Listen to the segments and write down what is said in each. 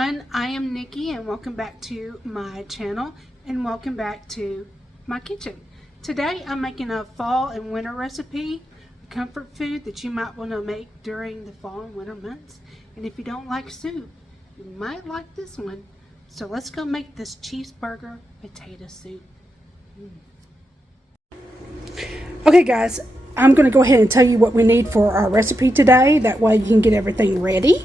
everyone, I am Nikki and welcome back to my channel and welcome back to my kitchen. Today I'm making a fall and winter recipe, a comfort food that you might want to make during the fall and winter months. And if you don't like soup, you might like this one. So let's go make this cheeseburger potato soup. Okay guys, I'm going to go ahead and tell you what we need for our recipe today. That way you can get everything ready.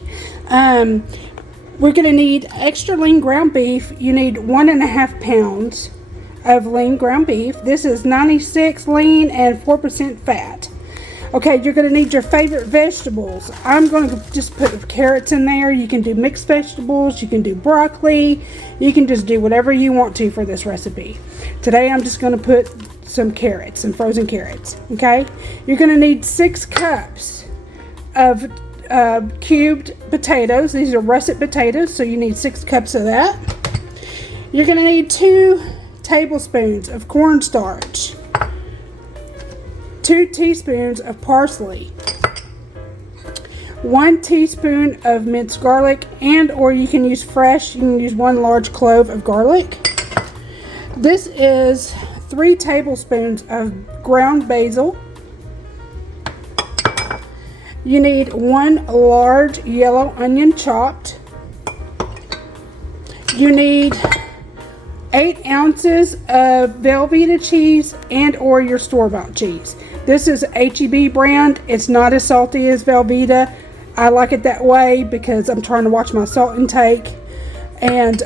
We're going to need extra lean ground beef. You need 1.5 pounds of lean ground beef. This is 96 lean and 4% fat. Okay, you're going to need your favorite vegetables. I'm going to just put carrots in there. You can do mixed vegetables. You can do broccoli. You can just do whatever you want to for this recipe. Today I'm just going to put some carrots, some frozen carrots. Okay, you're going to need 6 cups of cubed potatoes. These are russet potatoes, so you need 6 cups of that. You're going to need 2 tablespoons of cornstarch, 2 teaspoons of parsley, 1 teaspoon of minced garlic, and or you can use fresh. You can use 1 large clove of garlic. This is 3 tablespoons of ground basil. You need 1 large yellow onion chopped. You need 8 ounces of Velvetta cheese and or your store-bought cheese. This is H-E-B brand. It's not as salty as Velvetta. I like it that way because I'm trying to watch my salt intake, and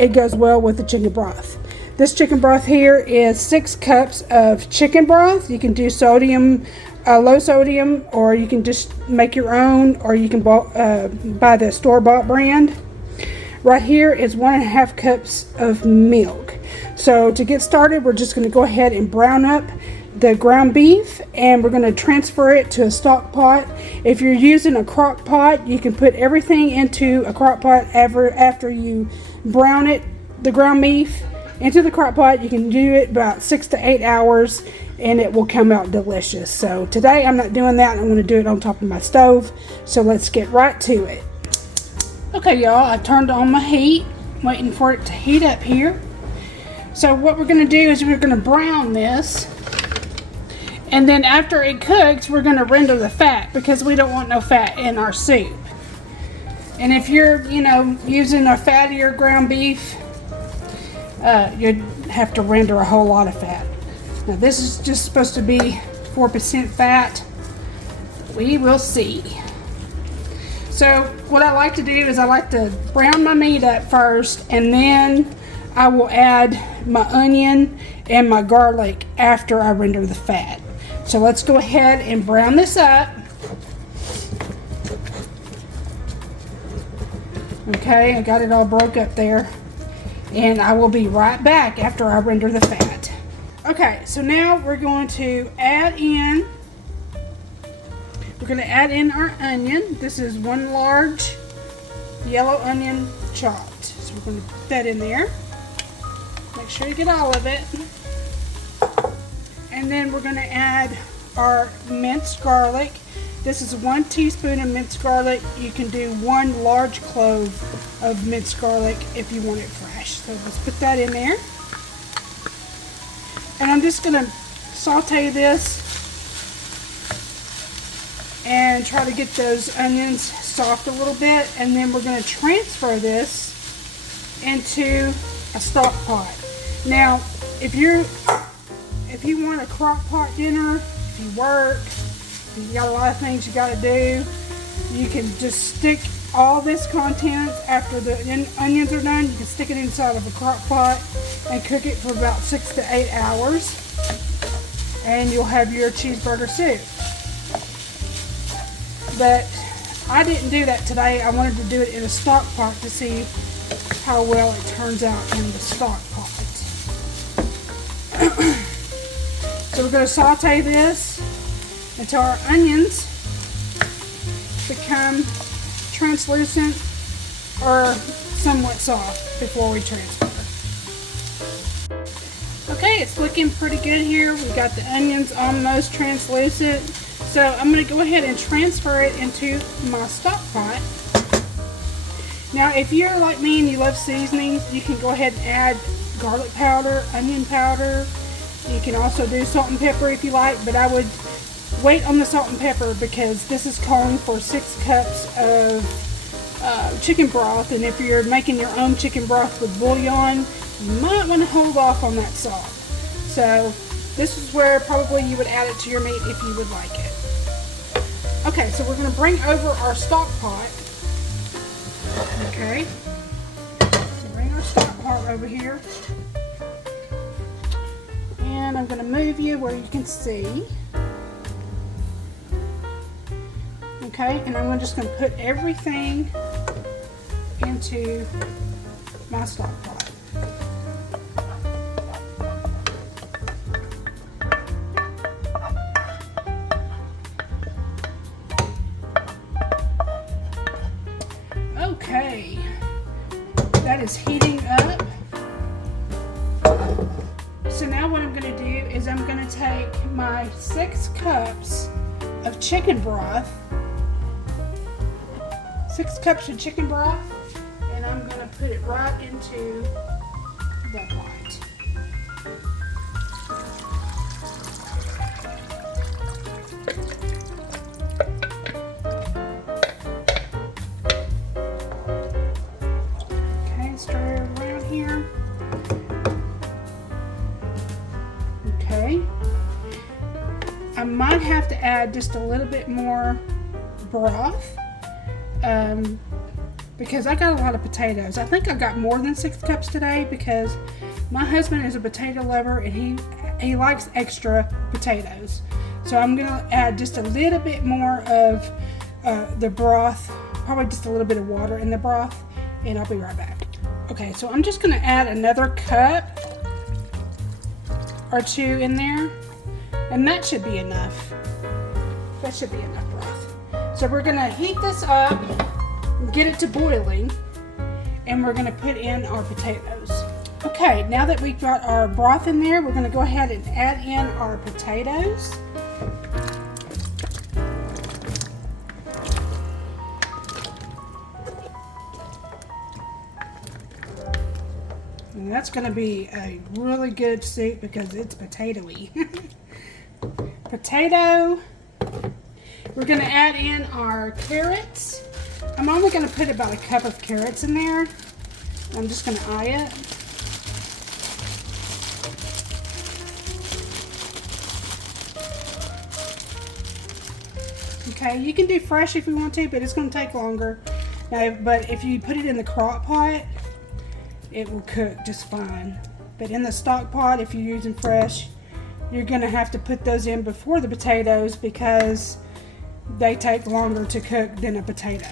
it goes well with the chicken broth. This chicken broth here is 6 cups of chicken broth. You can do sodium, low sodium, or you can just make your own, or you can buy the store-bought brand. Right here is 1.5 cups of milk. So to get started, we're just going to go ahead and brown up the ground beef, and we're going to transfer it to a stock pot. If you're using a crock pot, you can put everything into a crock pot after you brown it, the ground beef, into the crock pot. You can do it about 6 to 8 hours and it will come out delicious. So today I'm not doing that. I'm going to do it on top of my stove. So let's get right to it. Okay y'all, I turned on my heat, waiting for it to heat up here. So what we're going to do is we're going to brown this, and then after it cooks we're going to render the fat because we don't want no fat in our soup. And if you're using a fattier ground beef, you'd have to render a whole lot of fat. Now this is just supposed to be 4% fat. We will see. So what I like to do is I like to brown my meat up first, and then I will add my onion and my garlic after I render the fat. So let's go ahead and brown this up. Okay, I got it all broke up there. And I will be right back after I render the fat. Okay, so now we're going to add in our onion. This is 1 large yellow onion chopped. So we're going to put that in there. Make sure you get all of it. And then we're going to add our minced garlic. This is 1 teaspoon of minced garlic. You can do 1 large clove of minced garlic if you want it fresh. So let's put that in there. And I'm just going to saute this and try to get those onions soft a little bit. And then we're going to transfer this into a stock pot. Now, if you want a crock pot dinner, if you work, you got a lot of things you got to do, you can just stick all this content after the onions are done. You can stick it inside of a crock pot and cook it for about 6 to 8 hours, and you'll have your cheeseburger soup. But I didn't do that today. I wanted to do it in a stock pot to see how well it turns out in the stock pot. So we're going to saute this until our onions become translucent or somewhat soft before we transfer. Okay, it's looking pretty good here. We got the onions almost translucent. So I'm going to go ahead and transfer it into my stock pot. Now, if you're like me and you love seasonings, you can go ahead and add garlic powder, onion powder. You can also do salt and pepper if you like, but I would wait on the salt and pepper because this is calling for 6 cups of chicken broth, and if you're making your own chicken broth with bouillon, you might want to hold off on that salt. So this is where probably you would add it to your meat if you would like it. Okay, so we're going to bring over our stock pot. Okay, so bring our stock pot over here, and I'm going to move you where you can see. Okay, and I'm just going to put everything into my stock pot. Okay, that is heating up. So now what I'm going to do is I'm going to take my 6 cups of chicken broth, 6 cups of chicken broth, and I'm going to put it right into the pot. Okay, stir it around here. Okay. I might have to add just a little bit more broth. Because I got a lot of potatoes. I think I got more than 6 cups today because my husband is a potato lover and he likes extra potatoes. So I'm going to add just a little bit more of the broth, probably just a little bit of water in the broth, and I'll be right back. Okay, so I'm just going to add another cup or 2 in there, and that should be enough. That should be enough broth. So we're going to heat this up, get it to boiling, and we're going to put in our potatoes. Okay, now that we've got our broth in there, we're going to go ahead and add in our potatoes. And that's going to be a really good soup because it's potatoey. Potato. We're going to add in our carrots. I'm only going to put about a cup of carrots in there. I'm just going to eye it. Okay, you can do fresh if you want to, but it's going to take longer. Now, but if you put it in the crock pot, it will cook just fine. But in the stock pot, if you're using fresh, you're going to have to put those in before the potatoes because they take longer to cook than a potato.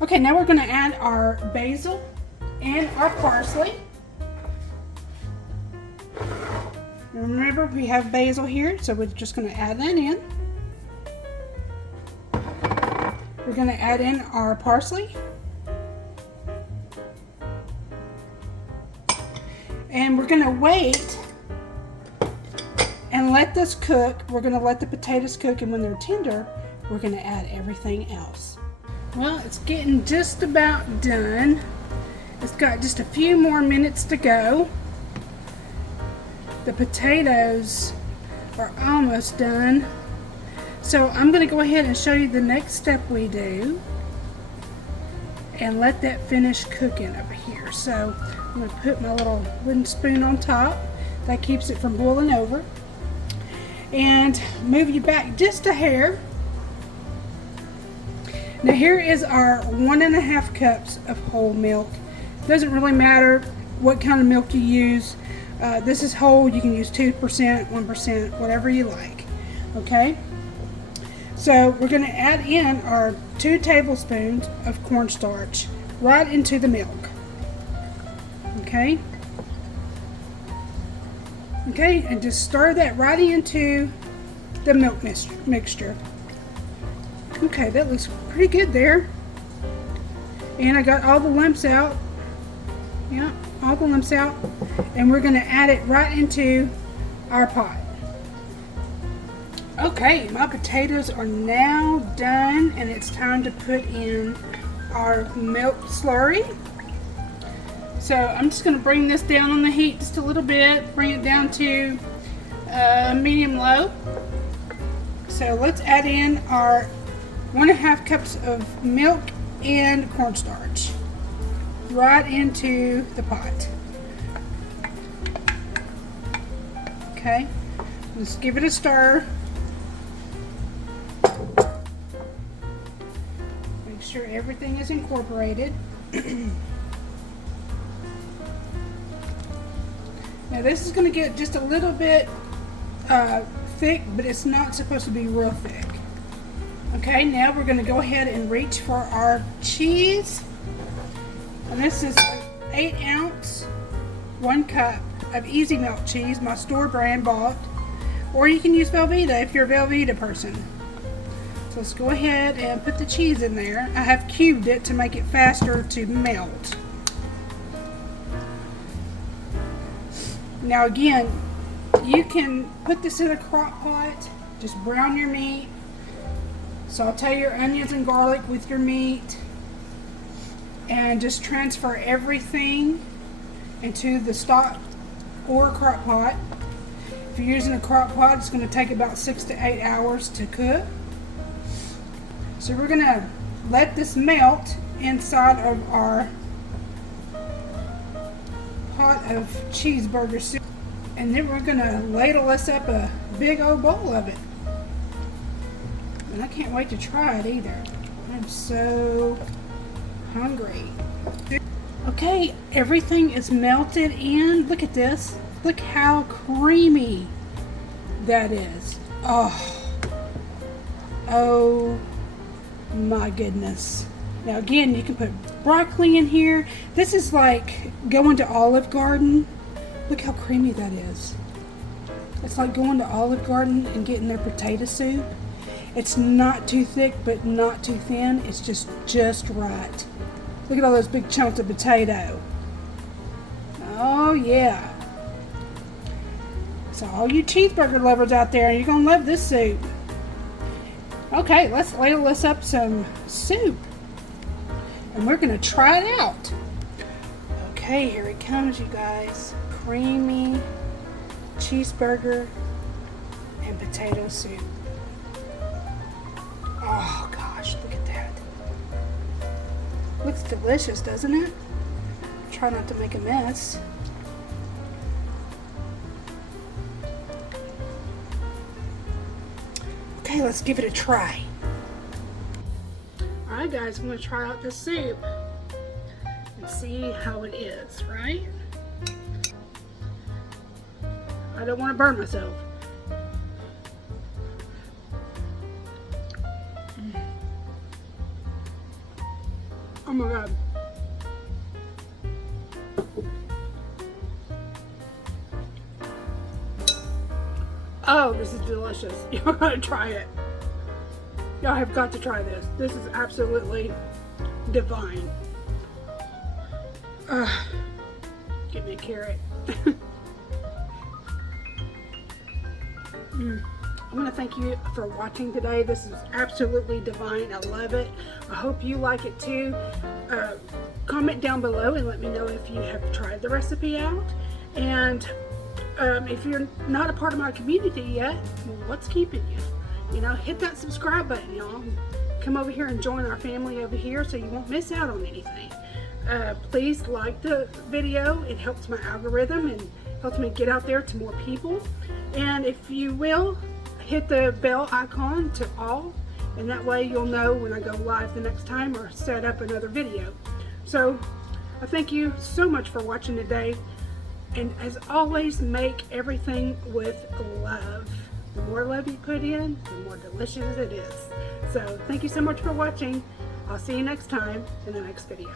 Okay, now we're going to add our basil and our parsley. Remember, we have basil here, so we're just going to add that in. We're going to add in our parsley. And we're going to wait and let this cook. We're going to let the potatoes cook, and when they're tender, we're going to add everything else. Well, it's getting just about done. It's got just a few more minutes to go. The potatoes are almost done. So I'm going to go ahead and show you the next step we do and let that finish cooking over here. So I'm going to put my little wooden spoon on top. That keeps it from boiling over. And move you back just a hair. Now here is our 1.5 cups of whole milk. Doesn't really matter what kind of milk you use. This is whole. You can use 2%, 1%, whatever you like. Okay? So we're going to add in our 2 tablespoons of cornstarch right into the milk. Okay? Okay, and just stir that right into the milk mixture. Okay, that looks pretty good there. And I got all the lumps out. Yeah, all the lumps out. And we're going to add it right into our pot. Okay, my potatoes are now done, and it's time to put in our milk slurry. So I'm just going to bring this down on the heat just a little bit, bring it down to medium low. So let's add in our 1.5 cups of milk and cornstarch right into the pot. Okay, let's give it a stir. Make sure everything is incorporated. Now this is going to get just a little bit thick, but it's not supposed to be real thick. Okay, now we're going to go ahead and reach for our cheese. And this is 8 ounce, 1 cup of easy milk cheese, my store brand bought. Or you can use Velvetta if you're a Velvetta person. So let's go ahead and put the cheese in there. I have cubed it to make it faster to melt. Now again, you can put this in a crock pot, just brown your meat, saute your onions and garlic with your meat, and just transfer everything into the stock or crock pot. If you're using a crock pot, it's going to take about 6 to 8 hours to cook. So we're going to let this melt inside of our pot of cheeseburger soup, and then we're going to ladle us up a big old bowl of it. And I can't wait to try it either. I'm so hungry. Okay, everything is melted in. Look at this. Look how creamy that is. Oh my goodness. Now again, you can put broccoli in here. This is like going to Olive Garden. Look how creamy that is. It's like going to Olive Garden and getting their potato soup. It's not too thick, but not too thin. It's just right. Look at all those big chunks of potato. Oh yeah. So all you cheeseburger lovers out there, you're gonna love this soup. Okay, let's ladle this up some soup. And we're gonna try it out. Okay, here it comes, you guys. Creamy cheeseburger and potato soup. Oh gosh, look at that. Looks delicious, doesn't it? Try not to make a mess. Okay, let's give it a try. Alright guys, I'm going to try out this soup and see how it is, right? I don't want to burn myself. Oh my god. Oh, this is delicious. Y'all gotta try it. Y'all have got to try this. This is absolutely divine. Give me a carrot. I want to thank you for watching today. This is absolutely divine. I love it. I hope you like it too. Comment down below and let me know if you have tried the recipe out. And if you're not a part of my community yet, well, what's keeping you? You know, hit that subscribe button, y'all. Come over here and join our family over here so you won't miss out on anything. Please like the video. It helps my algorithm and helps me get out there to more people. And if you will, hit the bell icon to all, and that way you'll know when I go live the next time or set up another video. So I thank you so much for watching today, and as always, make everything with love. The more love you put in, the more delicious it is. So thank you so much for watching. I'll see you next time in the next video.